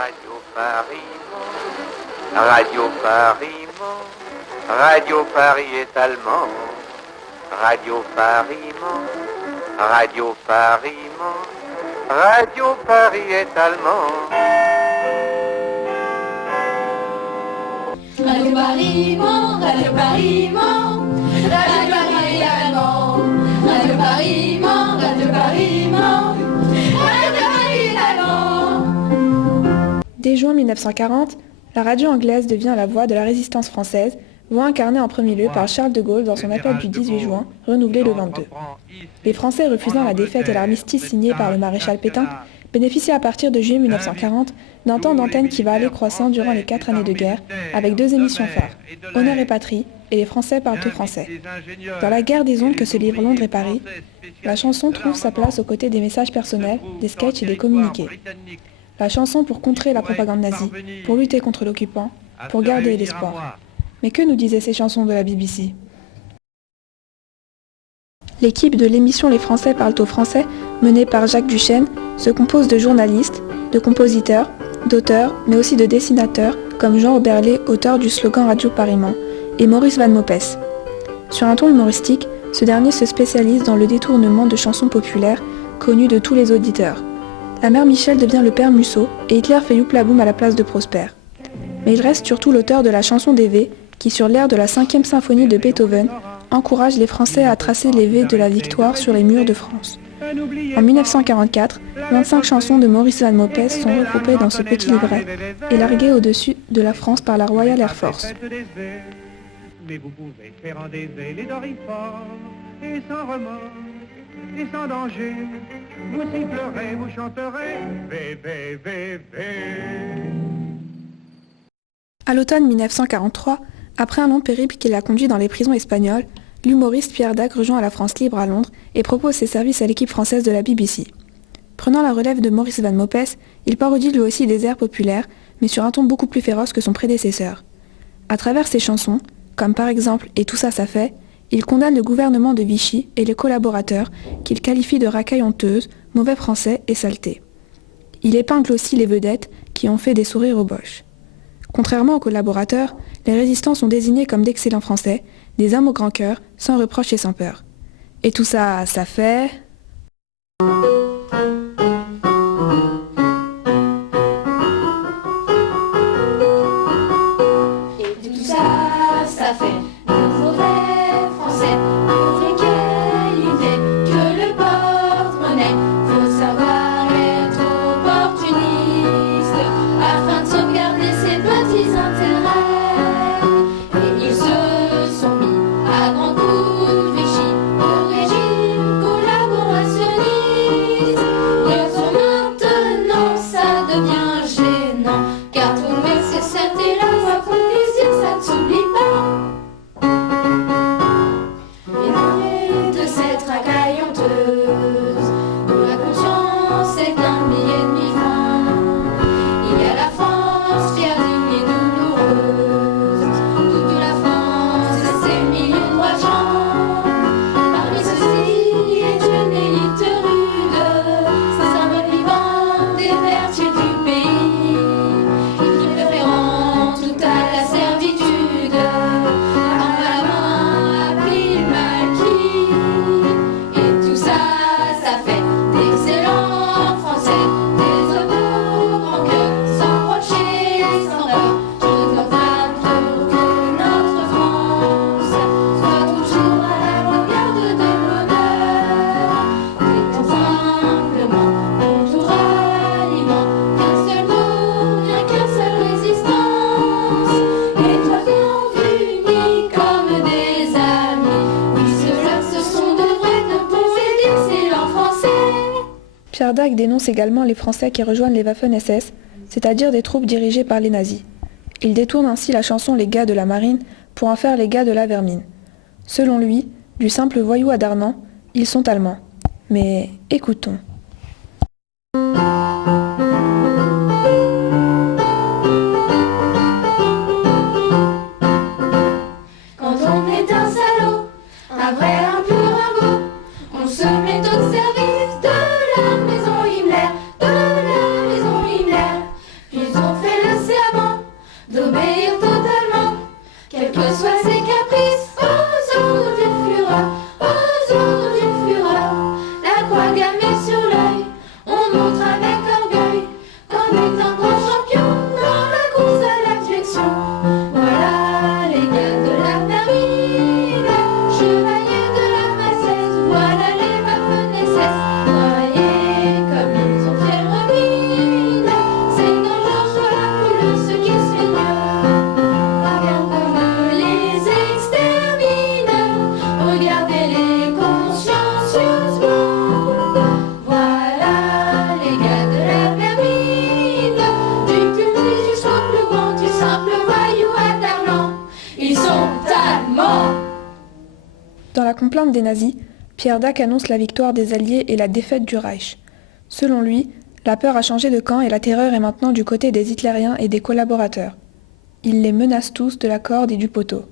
Radio Paris Monde, Radio Paris Monde, Radio Paris est allemand. Radio Paris Monde, Radio Paris Monde, Radio Paris est allemand. Radio Paris Monde, Radio Paris Monde, Radio Paris est allemand. Radio Paris Monde, Radio Paris Monde, Radio Paris est allemand. Dès juin 1940, la radio anglaise devient la voix de la résistance française, voix incarnée en premier lieu par Charles de Gaulle dans son appel du 18 juin, renouvelé le 22. Les Français refusant la défaite et l'armistice signé par le maréchal Pétain bénéficient à partir de juillet 1940 d'un temps d'antenne qui va aller croissant durant les 4 années de guerre, avec 2 émissions phares, Honneur et Patrie et Les Français parlent au français. Dans la guerre des ondes que se livrent Londres et Paris, la chanson trouve sa place aux côtés des messages personnels, des sketchs et des communiqués. La chanson pour contrer la propagande nazie, pour lutter contre l'occupant, pour garder l'espoir. Mais que nous disaient ces chansons de la BBC ? L'équipe de l'émission Les Français parlent au français, menée par Jacques Duchesne, se compose de journalistes, de compositeurs, d'auteurs, mais aussi de dessinateurs, comme Jean Oberlé, auteur du slogan Radio Paris Mans, et Maurice Van Mopes. Sur un ton humoristique, ce dernier se spécialise dans le détournement de chansons populaires, connues de tous les auditeurs. La mère Michel devient le père Musso, et Hitler fait Youplaboum à la place de Prosper. Mais il reste surtout l'auteur de la chanson des V, qui sur l'air de la 5e symphonie de Beethoven, encourage les Français à tracer les V de la victoire sur les murs de France. En 1944, 25 chansons de Maurice Van Mopes sont regroupées dans ce petit livret et larguées au-dessus de la France par la Royal Air Force. Mais vous pouvez faire en des V les Doriforts, et sans remords, et sans danger, vous sifflerez, vous chanterez, V, V, V, V. À l'automne 1943, après un long périple qui l'a conduit dans les prisons espagnoles, l'humoriste Pierre Dac rejoint la France libre à Londres et propose ses services à l'équipe française de la BBC. Prenant la relève de Maurice Van Mopes, il parodie lui aussi des airs populaires, mais sur un ton beaucoup plus féroce que son prédécesseur. À travers ses chansons, comme par exemple « Et tout ça, ça fait », il condamne le gouvernement de Vichy et les collaborateurs qu'il qualifie de racailles honteuses, mauvais français et saletés. Il épingle aussi les vedettes qui ont fait des sourires aux Boches. Contrairement aux collaborateurs, les résistants sont désignés comme d'excellents Français, des hommes au grand cœur, sans reproche et sans peur. Et tout ça, ça fait... Et tout ça, ça fait un vrai français, une qualité que le porte-monnaie. Faut savoir être opportuniste afin de sauvegarder ses petits intérêts. Et ils se sont mis à grands coups de Vichy au régime collaborationniste. Bientôt maintenant ça devient gênant, car trouver ses scènes et la voix pour plaisir, ça ne s'oublie pas. Et de cette racaille honteuse, la conscience est un billet de 1000 francs. Il y a la France fière, digne et douloureuse, toute la France et ses milliers de rois gens. Parmi ceux-ci est une élite rude, symbole vivant des vertus du pays, qui préférant tout à la servitude, en la main applique le maquis. Et tout ça, ça fait d'excellents Français, des hommes au grand cœur, sans rocher, sans heurts. Je proclame pour que notre France soit toujours à l'avant-garde de l'honneur. Des simplement pour tout ralliement, qu'un seul mot, rien qu'une seule résistance. Et toi unis comme des amis, oui ceux-là ce sont de vrais, de bons et d'excellents Français. Pierre Dac dénonce également les Français qui rejoignent les Waffen-SS, c'est-à-dire des troupes dirigées par les nazis. Il détourne ainsi la chanson Les gars de la marine pour en faire les gars de la vermine. Selon lui, du simple voyou à Darnan, ils sont allemands. Mais écoutons. Quand on est un salaud, un vrai, un pur, un beau, on se met au service de la maison Himmler, de la maison Himmler. Puis complainte des nazis, Pierre Dac annonce la victoire des Alliés et la défaite du Reich. Selon lui, la peur a changé de camp et la terreur est maintenant du côté des hitlériens et des collaborateurs. Il les menace tous de la corde et du poteau.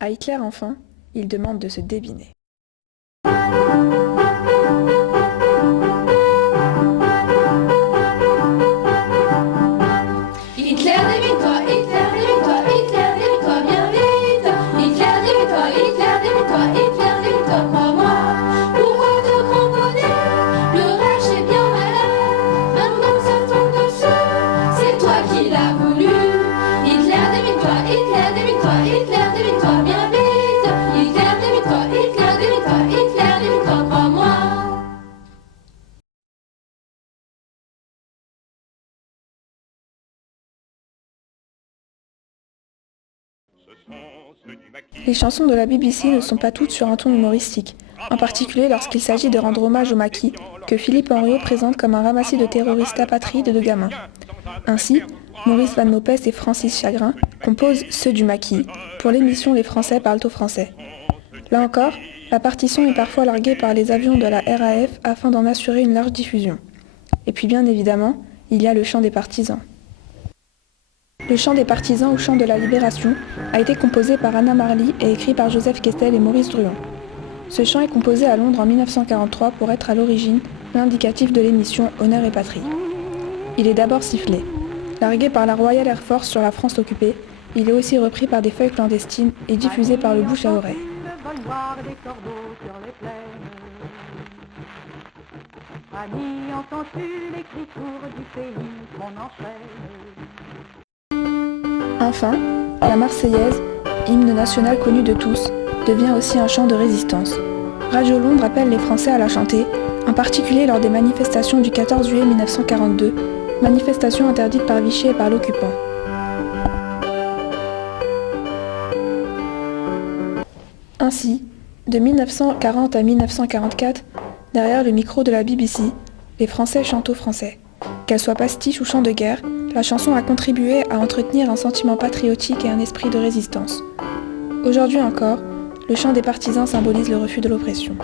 À Hitler enfin, il demande de se débiner. Hitler, débine-toi, Hitler, débine-toi, Hitler, débine-toi bien vite. Hitler, débine-toi, Hitler, débine-toi, Hitler, débine-toi, crois-moi. Pourquoi te cramponner? Le Reich est bien malade. Maintenant ça tombe dessus, c'est toi qui l'as voulu. Hitler, débine-toi, Hitler, débine-toi, Hitler, débine-toi bien vite. Hitler, débine-toi, Hitler, débine-toi, Hitler, débine-toi, crois-moi. Les chansons de la BBC ne sont pas toutes sur un ton humoristique, en particulier lorsqu'il s'agit de rendre hommage au maquis, que Philippe Henriot présente comme un ramassis de terroristes apatrides et de gamins. Ainsi, Maurice Van Mopes et Francis Chagrin composent ceux du maquis, pour l'émission Les Français parlent au français. Là encore, la partition est parfois larguée par les avions de la RAF afin d'en assurer une large diffusion. Et puis bien évidemment, il y a le chant des partisans. Le chant des partisans ou chant de la libération a été composé par Anna Marly et écrit par Joseph Questel et Maurice Druon. Ce chant est composé à Londres en 1943 pour être à l'origine l'indicatif de l'émission Honneur et Patrie. Il est d'abord sifflé. Largué par la Royal Air Force sur la France occupée, il est aussi repris par des feuilles clandestines et diffusé par le bouche à oreille. Annie, entends-tu les cris courts du pays qu'on enchaîne? Enfin, la Marseillaise, hymne national connu de tous, devient aussi un chant de résistance. Radio Londres appelle les Français à la chanter, en particulier lors des manifestations du 14 juillet 1942, manifestations interdites par Vichy et par l'occupant. Ainsi, de 1940 à 1944, derrière le micro de la BBC, les Français chantent aux Français. Qu'elle soit pastiche ou chant de guerre, la chanson a contribué à entretenir un sentiment patriotique et un esprit de résistance. Aujourd'hui encore, le chant des partisans symbolise le refus de l'oppression.